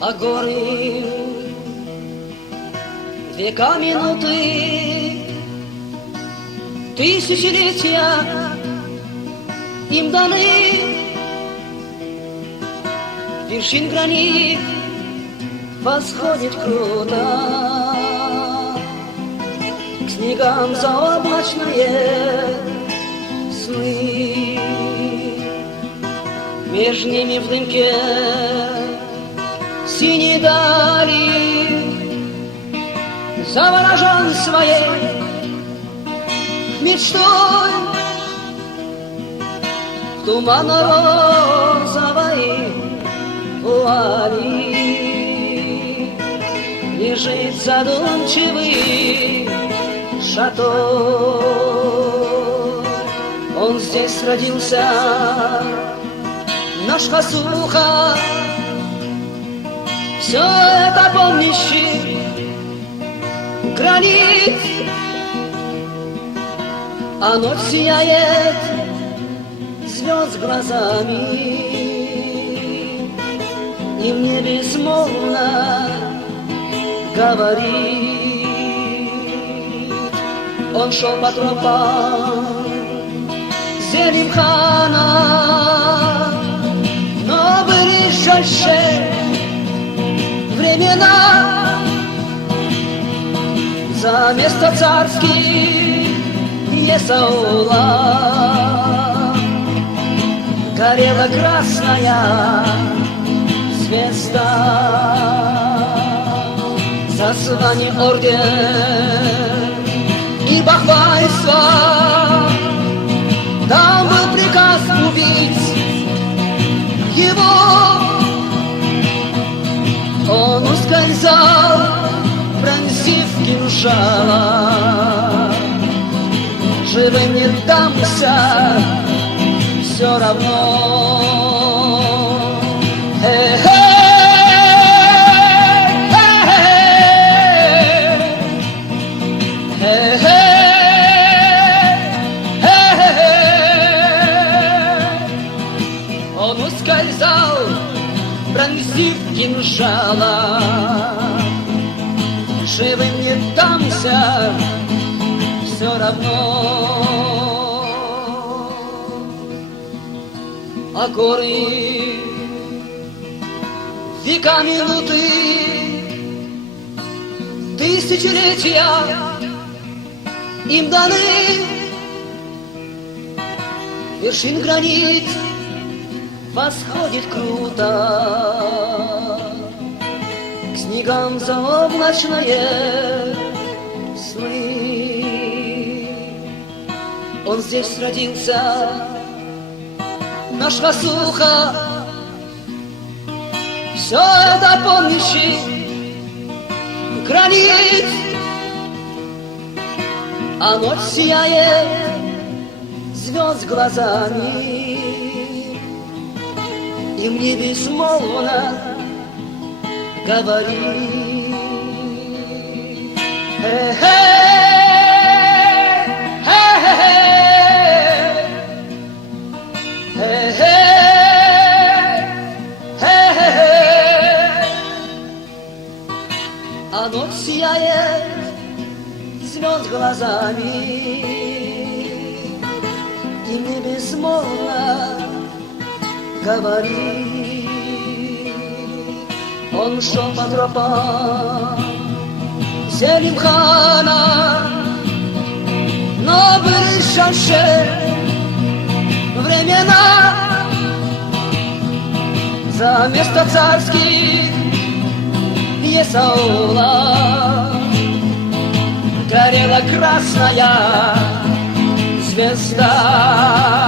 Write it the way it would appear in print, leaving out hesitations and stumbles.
А горы века, минуты, тысячелетия им даны. Вершин гранит восходит круто к снегам заоблачные сны. Меж ними в дымке синей дали заворожен своей мечтой в туманно-розовой вуали лежит задумчивый шатор. Он здесь родился, наш Хасуха, все это помнящий гранит, а ночь сияет звезд глазами, и мне безмолвно говорит. Он шел по тропам Зелимхана, но были жальше времена. За место царский Есаула горела красная звезда. За звание орден и бахвальство там был приказ убить его. Он ускользал, пронзив кинжала. Живым не дамся все равно. Он ускользал, пронзив кинжала. Живым не дамся все равно. А горы века, минуты, тысячелетия им даны. Вершин гранит восходит круто к снегам заоблачные сны. Он здесь родился, наш Хасуха, все это помнящий гранит, а ночь сияет звезд глазами, и мне безмолвно говорит. А ночь сияет звезд глазами, и мне безмолвно говорит. Он шел по тропам Зелимхана, но были шанши времена. За место царских Есаула горела красная звезда.